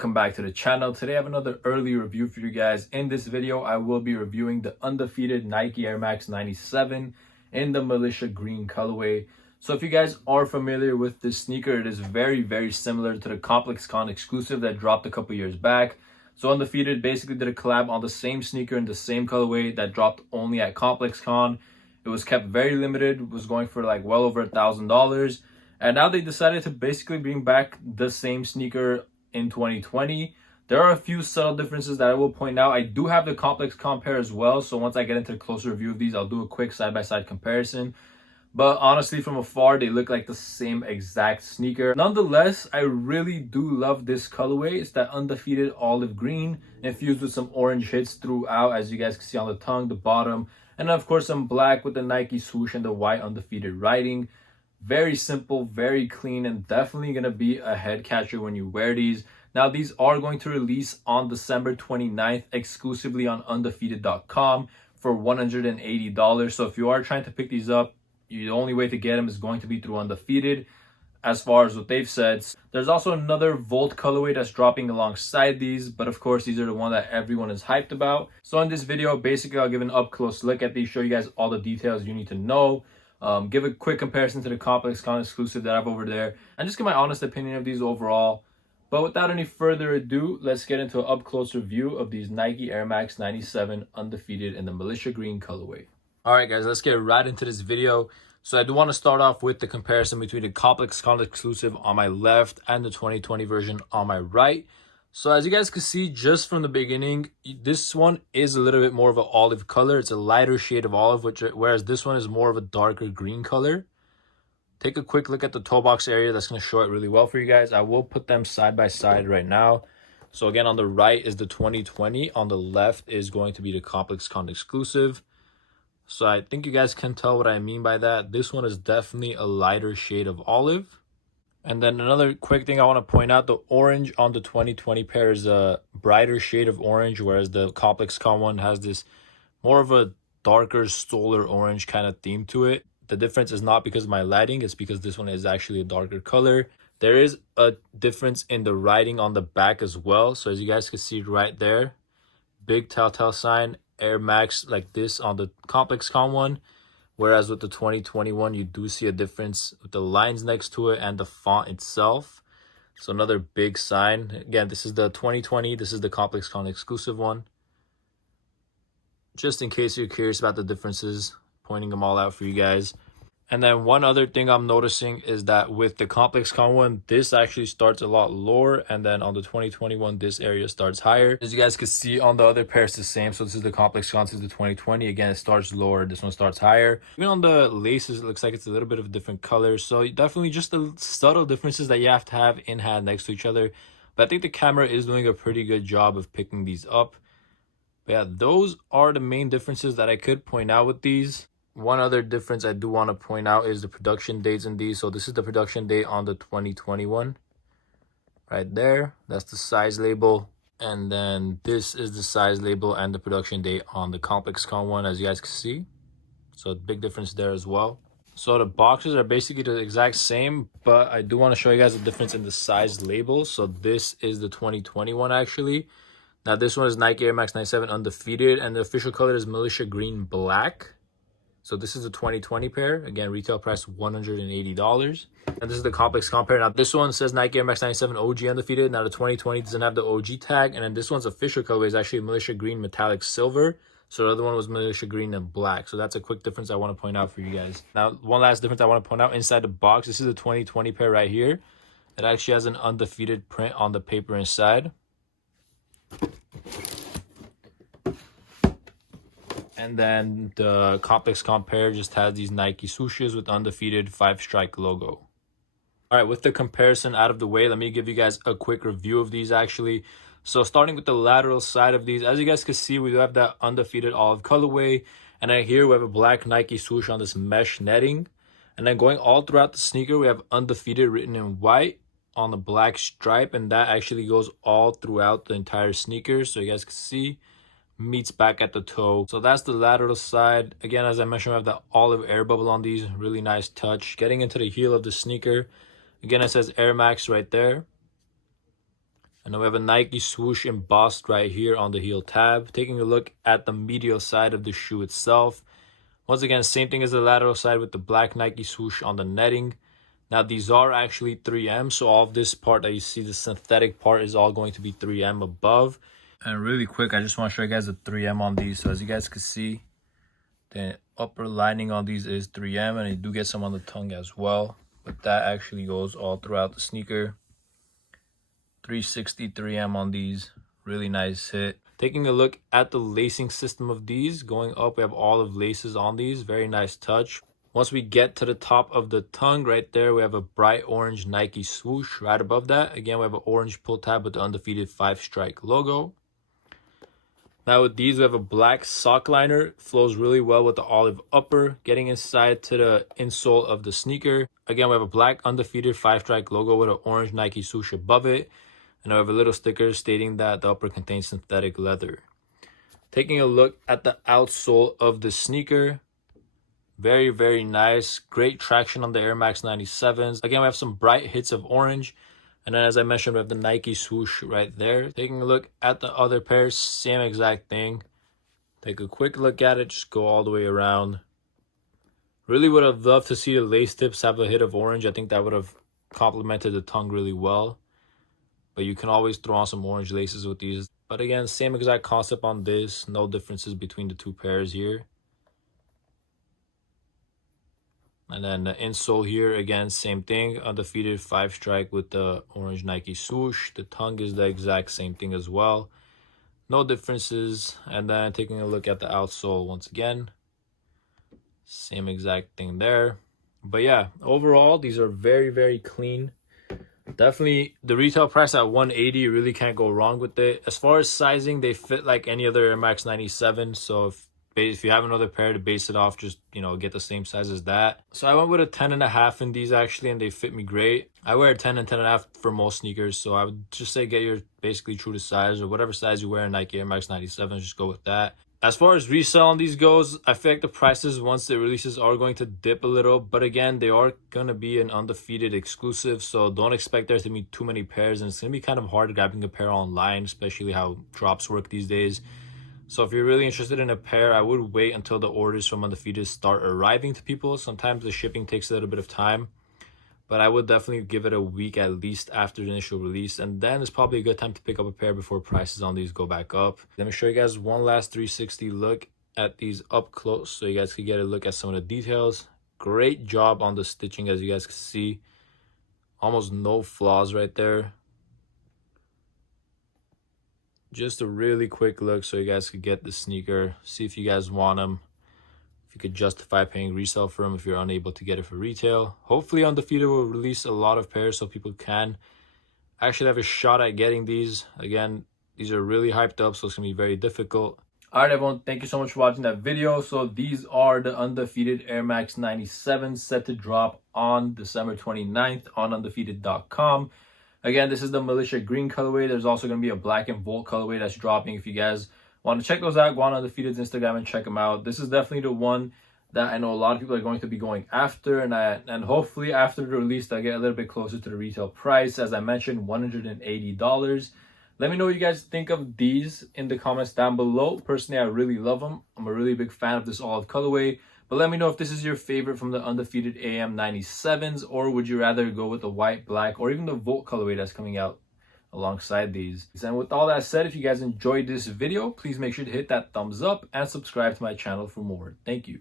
welcome back to the channel. Today I have another early review for you guys. In this video, I will be reviewing the Undefeated Nike Air Max 97 in the Militia green colorway. So if you guys are familiar with this sneaker, it is very similar to the Complexcon exclusive that dropped a couple years back. So Undefeated basically did a collab on the same sneaker in the same colorway that dropped only at Complexcon. It was kept very limited, was going for like well over $1,000. And now they decided to basically bring back the same sneaker in 2020. There are a few subtle differences that I will point out. I do have the Complexcon pair as well, so once I get into the closer review of these, I'll do a quick side-by-side comparison. But honestly, from afar, they look like the same exact sneaker. Nonetheless, I really do love this colorway. It's that Undefeated olive green infused with some orange hits throughout, as you guys can see on the tongue, the bottom, and of course some black with the Nike swoosh and the white Undefeated writing. Very simple, very clean, and definitely going to be a head catcher when you wear these. Now, these are going to release on December 29th exclusively on undefeated.com for $180. So if you are trying to pick these up, the only way to get them is going to be through Undefeated, as far as what they've said. There's also another Volt colorway that's dropping alongside these, but of course, these are the one that everyone is hyped about. So in this video, basically, I'll give an up-close look at these, show you guys all the details you need to know. Give a quick comparison to the Complexcon exclusive that I have over there, and just give my honest opinion of these overall. But without any further ado, let's get into an up-close review of these Nike Air Max 97 Undefeated in the Militia green colorway. Alright guys, let's get right into this video. So I do want to start off with the comparison between the Complexcon exclusive on my left and the 2020 version on my right. So as you guys can see just from the beginning, this one is a little bit more of an olive color. It's a lighter shade of olive, whereas this one is more of a darker green color. Take a quick look at the toe box area. That's going to show it really well for you guys. I will put them side by side right now. So again, on the right is the 2020. On the left is going to be the Complexcon exclusive. So I think you guys can tell what I mean by that. This one is definitely a lighter shade of olive. And then another quick thing I want to point out, the orange on the 2020 pair is a brighter shade of orange, whereas the Complexcon one has this more of a darker solar orange kind of theme to it. The difference is not because of my lighting, it's because this one is actually a darker color. There is a difference in the writing on the back as well. So as you guys can see right there, big telltale sign, Air Max like this on the Complexcon one. Whereas with the 2021, you do see a difference with the lines next to it and the font itself. So another big sign. Again, this is the 2020. This is the Complexcon exclusive one. Just in case you're curious about the differences, pointing them all out for you guys. And then one other thing I'm noticing is that with the Complexcon one, this actually starts a lot lower. And then on the 2021, this area starts higher. As you guys can see on the other pair, it's the same. So this is the Complexcon, this is the 2020. Again, it starts lower. This one starts higher. Even on the laces, it looks like it's a little bit of a different color. So definitely just the subtle differences that you have to have in hand next to each other. But I think the camera is doing a pretty good job of picking these up. But yeah, those are the main differences that I could point out with these. One other difference I do want to point out is the production dates in these. So this is the production date on the 2021 right there. That's the size label. And then this is the size label and the production date on the Complexcon one, as you guys can see. So big difference there as well. So the boxes are basically the exact same, but I do want to show you guys the difference in the size label. So this is the 2021 actually. Now this one is Nike Air Max 97 Undefeated, and the official color is Militia green black. So this is the 2020 pair. Again, retail price $180. And this is the Complexcon pair. Now this one says Nike Air Max 97 OG Undefeated. Now the 2020 doesn't have the OG tag. And then this one's official colorway is actually Militia green metallic silver. So the other one was Militia green and black. So that's a quick difference I want to point out for you guys. Now, one last difference I want to point out inside the box. This is the 2020 pair right here. It actually has an Undefeated print on the paper inside. And then the Complexcon pair just has these Nike swooshes with Undefeated 5-strike logo. All right, with the comparison out of the way, let me give you guys a quick review of these actually. So starting with the lateral side of these, as you guys can see, we do have that Undefeated olive colorway. And then here we have a black Nike swoosh on this mesh netting. And then going all throughout the sneaker, we have Undefeated written in white on the black stripe. And that actually goes all throughout the entire sneaker. So you guys can see, meets back at the toe. So that's the lateral side. Again, as I mentioned, we have the olive air bubble on these. Really nice touch. Getting into the heel of the sneaker, again, it says Air Max right there. And then we have a Nike swoosh embossed right here on the heel tab. Taking a look at the medial side of the shoe itself. Once again, same thing as the lateral side with the black Nike swoosh on the netting. Now these are actually 3M, so all of this part that you see, the synthetic part, is all going to be 3M above. And really quick, I just want to show you guys the 3M on these. So as you guys can see, the upper lining on these is 3M, and you do get some on the tongue as well. But that actually goes all throughout the sneaker. 360 3M on these, really nice hit. Taking a look at the lacing system of these, going up, we have all of laces on these, very nice touch. Once we get to the top of the tongue right there, we have a bright orange Nike swoosh. Right above that, again, we have an orange pull tab with the Undefeated 5-strike logo. Now with these, we have a black sock liner. Flows really well with the olive upper, getting inside to the insole of the sneaker. Again, we have a black Undefeated 5-strike logo with an orange Nike swoosh above it. And I have a little sticker stating that the upper contains synthetic leather. Taking a look at the outsole of the sneaker. Very, very nice. Great traction on the Air Max 97s. Again, we have some bright hits of orange. And then as I mentioned, we have the Nike swoosh right there. Taking a look at the other pairs, same exact thing. Take a quick look at it, just go all the way around. Really would have loved to see the lace tips have a hit of orange. I think that would have complemented the tongue really well. But you can always throw on some orange laces with these. But again, same exact concept on this. No differences between the two pairs here. And then the insole here, again, same thing. Undefeated 5-strike with the orange Nike swoosh. The tongue is the exact same thing as well. No differences. And then taking a look at the outsole once again. Same exact thing there. But yeah, overall, these are very, very clean. Definitely the retail price at $180, you really can't go wrong with it. As far as sizing, they fit like any other Air Max 97. So if you have another pair to base it off, just, you know, get the same size as that. So I went with a 10.5 in these actually, and they fit me great. I wear a 10 and 10.5 for most sneakers, so I would just say get your basically true to size, or whatever size you wear in Nike Air Max 97, just go with that. As far as resale on these goes, I feel like the prices once it releases are going to dip a little. But again, they are going to be an Undefeated exclusive. So don't expect there to be too many pairs. And it's going to be kind of hard grabbing a pair online, especially how drops work these days. So if you're really interested in a pair, I would wait until the orders from Undefeated start arriving to people. Sometimes the shipping takes a little bit of time. But I would definitely give it a week at least after the initial release. And then it's probably a good time to pick up a pair before prices on these go back up. Let me show you guys one last 360 look at these up close so you guys can get a look at some of the details. Great job on the stitching, as you guys can see. Almost no flaws right there. Just a really quick look so you guys could get the sneaker. See if you guys want them. If you could justify paying resale for them if you're unable to get it for retail. Hopefully Undefeated will release a lot of pairs so people can actually have a shot at getting these. Again, these are really hyped up, so it's going to be very difficult. All right, everyone. Thank you so much for watching that video. So these are the Undefeated Air Max 97 set to drop on December 29th on undefeated.com. Again, this is the Militia green colorway. There's also going to be a black and Volt colorway that's dropping. If you guys want to check those out, go on Undefeated's Instagram and check them out. This is definitely the one that I know a lot of people are going to be going after, and hopefully after the release they'll get a little bit closer to the retail price. As I mentioned, $180. Let me know what you guys think of these in the comments down below. Personally, I really love them. I'm a really big fan of this olive colorway. But let me know if this is your favorite from the Undefeated AM 97s, or would you rather go with the white, black, or even the Volt colorway that's coming out alongside these. And with all that said, if you guys enjoyed this video, please make sure to hit that thumbs up and subscribe to my channel for more. Thank you.